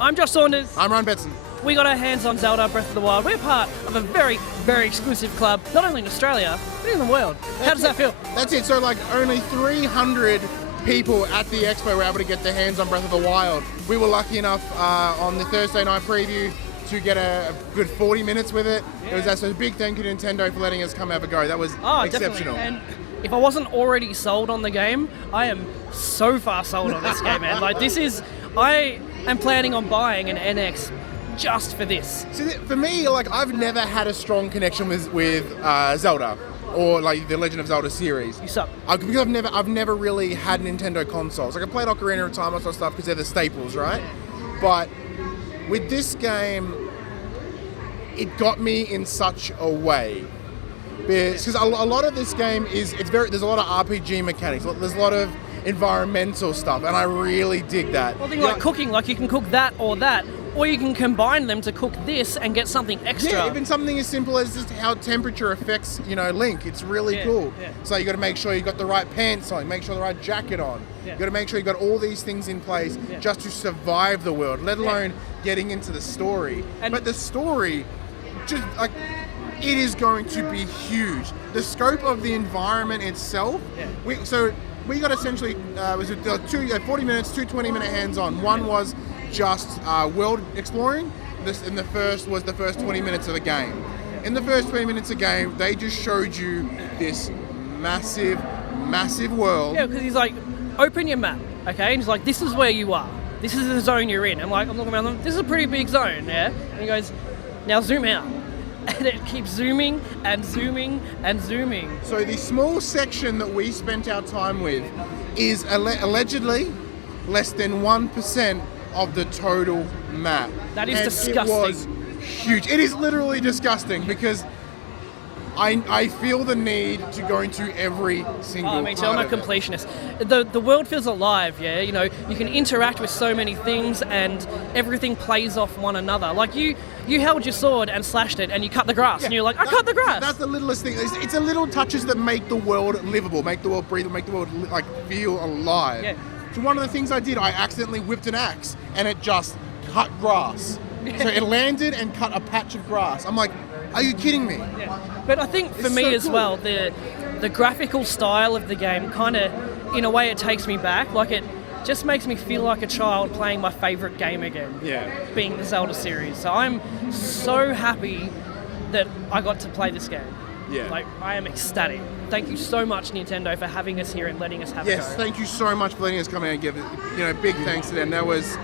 I'm Josh Saunders. I'm Ryan Betson. We got our hands on Zelda Breath of the Wild. We're part of a very, very exclusive club, not only in Australia, but in the world. How does that feel? That's it. So like only 300 people at the Expo were able to get their hands on Breath of the Wild. We were lucky enough on the Thursday night preview to get a good 40 minutes with it. Yeah. It was a big thank you to Nintendo for letting us come have a go. That was exceptional. And if I wasn't already sold on the game, I am so far sold on this game, man. Like I am planning on buying an NX just for this. So for me, like I've never had a strong connection with Zelda or like the Legend of Zelda series. You suck. Because I've never really had Nintendo consoles. Like I played Ocarina of Time and sort of stuff because they're the staples, right? But with this game, it got me in such a way. Because a lot of this game there's a lot of RPG mechanics. There's a lot of environmental stuff, and I really dig that. Well, things like cooking, like you can cook that, or you can combine them to cook this and get something extra. Yeah, even something as simple as just how temperature affects, Link. It's really cool. Yeah. So you got to make sure you got the right pants on, make sure the right jacket on. Yeah. You got to make sure you got all these things in place just to survive the world, let alone getting into the story. But the story, just like, it is going to be huge. The scope of the environment itself. Yeah. We got essentially it was 40 minutes, 2 20-minute hands-on. One was just world exploring, and the first was the first 20 minutes of the game. In the first 20 minutes of the game, they just showed you this massive, massive world. Yeah, because he's like, open your map, okay? And he's like, this is where you are. This is the zone you're in. I'm looking around them, this is a pretty big zone, yeah? And he goes, now zoom out. And it keeps zooming and zooming and zooming. So the small section that we spent our time with is allegedly less than 1% of the total map. That is disgusting. It was huge. It is literally disgusting because I feel the need to go into every single I'm a completionist. The world feels alive, yeah? You can interact with so many things and everything plays off one another. Like you held your sword and slashed it and you cut the grass and you're like, I cut the grass. That's the littlest thing. It's the little touches that make the world livable, make the world breathable, make the world feel alive. Yeah. So one of the things I did, I accidentally whipped an axe and it just cut grass. So it landed and cut a patch of grass. I'm like, are you kidding me? Yeah. But I think for me as well, the graphical style of the game kind of, in a way, it takes me back. Like it just makes me feel like a child playing my favourite game again. Yeah. Being the Zelda series. So I'm so happy that I got to play this game. Yeah. Like, I am ecstatic. Thank you so much, Nintendo, for having us here and letting us have a go. Yes, thank you so much for letting us come out and give it, big thanks to them. That was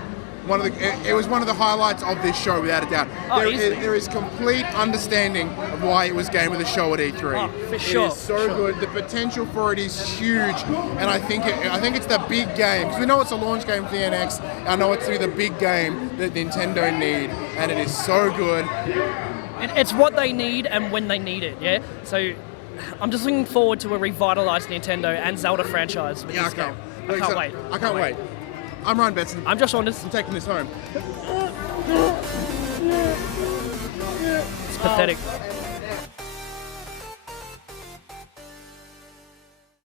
it was one of the highlights of this show, without a doubt. There is complete understanding of why it was Game of the Show at E3. Oh, for sure. It is so good. The potential for it is huge, and I think it's the big game. Because we know it's a launch game for the NX. I know it's the big game that Nintendo need, and it is so good. It's what they need and when they need it, yeah? So I'm just looking forward to a revitalized Nintendo and Zelda franchise with this game. I can't wait. I can't wait. I'm Ryan Betson. I'm Josh Saunders. I'm taking this home. It's pathetic.